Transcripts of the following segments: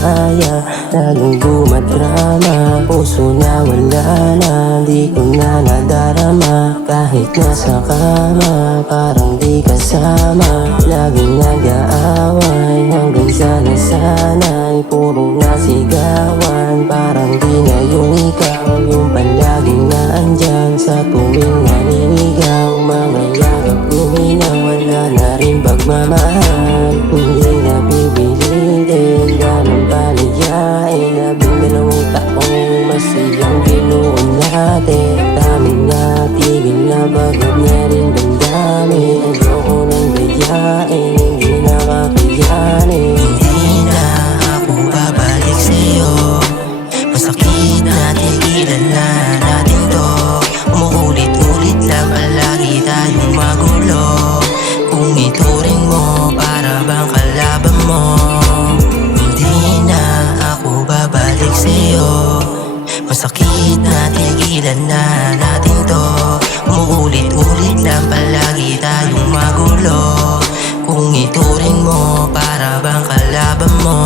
kaya, lalong dumadrama. Puso na wala na, di ko na nadarama. Kahit nasa kama, parang di kasama. Laging nag-aaway, hanggang sa nasanay. Puro nasigawan, parang di na yung ikaw. Yung palaging naandyan sa tuwing naliligaw. Mga yakap luminaw, wala na rin pagmamahal. Hindi na pipilitin, ganun paligain. 12 taong masayang binuon natin. Daming natigil na bagod na rin damdamin. Ayoko nang gayain, hindi na kakayanin. Hindi na ako babalik sa'yo. Masakit na tigilan na natin to. Umuulit-ulit lang palagi tayong magulo. Kung ituring mo para bang kalaban mo. Hindi na ako babalik sa'yo. Masakit na tigilan na natin to. Umuulit-ulit lang palagi tayong magulo. Kung ituring mo para bang kalaban mo.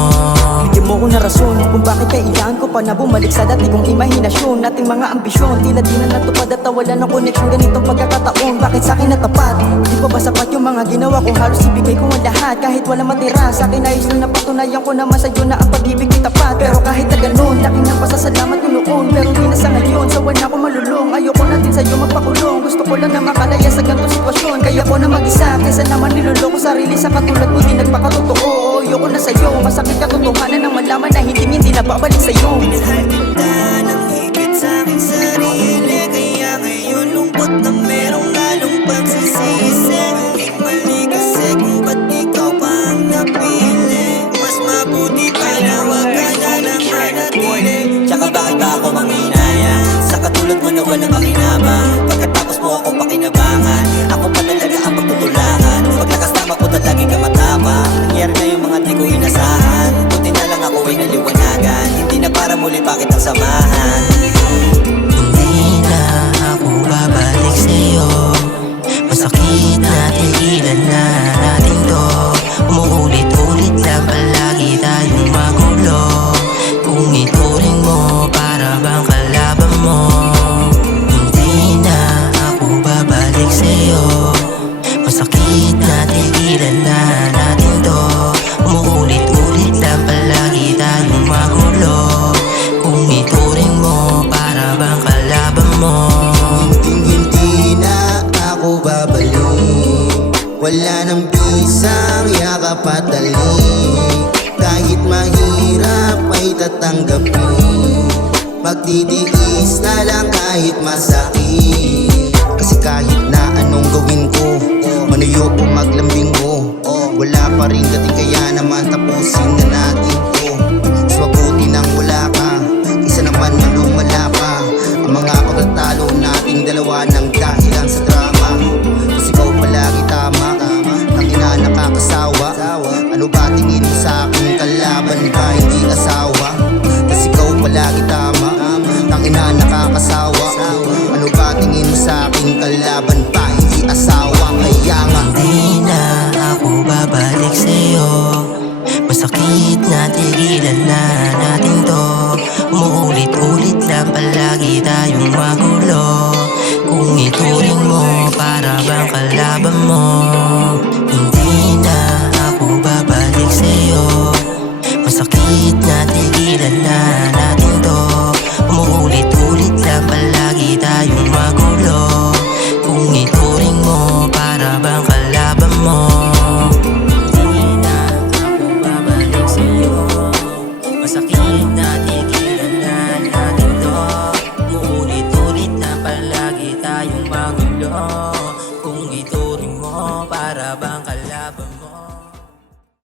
Bigyan mo ko na rason kung bakit kailangan ko pa na bumalik sa dati kong imahinasyon. Nating mga ambisyon, tila di na natupad at wala ng koneksyon. Ganitong pagkakataon, bakit sa'kin natapat? Di pa ba sapat yung mga ginawa ko? Halos ibigay ko ang lahat kahit wala matira. Sa'kin ayos na napatunayan ko naman sa'yo na ang pag-ibig ay tapat. Pero kahit na ganun, laki ng pasasalamat ko noon. Pero di na sa ngayon, sawa na ako malulong. Ayoko na din sa'yo magpakulong. Gusto ko lang na makalaya sa ganitong sitwasyon. Kaya ko na mag-isa, kaysa naman niloloko sarili sa katulad mo. Di nagpakatotoo, ayoko na sa'yo. Masakit katotohanan nang malaman na hindi na babalik sa'yo. Pinaghalita ng higit sa'king sarili. Kaya ngayon lungkot na merong lalong pagsisisi. Ngunit mali kasi kung ba't ikaw pa ang napili. Mas mabuti pa na wag ka na lang manatili. Tsaka bakit ba ako manghinayang sa katulad mo na walang makinabang? Pagkatapos mo ako pakinabangan, ako pa talaga ang pagtutulakan. Pag nakasama ko talagang kamatama. Nangyari na yung mga di ko inasahan. Buti na lang ako ay naliwanagan. Hindi na para muli bakit ang samahan. Hindi na ako babalik sa'yo. Masakit na tigilan na natin to. Umuulit-ulit lang palagi tayong magulo. Kung ituring mo para bang kalaban mo. Hindi na ako babalik sa'yo. Masakit na tigilan na natin to. Umuulit-ulit lang palagi tayong magulo. Kung ituring mo para bang kalaban mo. Hindi na ako babalik. Wala nang bisang yakap at dali. Kahit mahirap ay tatanggapin. Magtitiis na lang kahit masakit. Kasi kahit na anong gawin ko, manuyo o maglambing mo, wala pa rin dating kaya naman tapusin na natin to. Mas mabuti nang wala ka, isa naman na lumala pa. Ang mga pagtatalo nating dalawa ng dahilan sa drama. Kasi ikaw palagi tama, ang ina nakakasawa. Ano ba tingin mo sa aking kalaban ka, hindi asawa? Kasi ikaw palagi tama, ang ina nakakasawa. Ano ba tingin mo sa aking kalaban pa, hindi asawa? Kaya nga Hindi na ako babalik sa'yo. Masakit na tigilan na natin to. Umuulit-ulit lang palagi tayong magulo. Kung ituring mo para bang kalaban mo.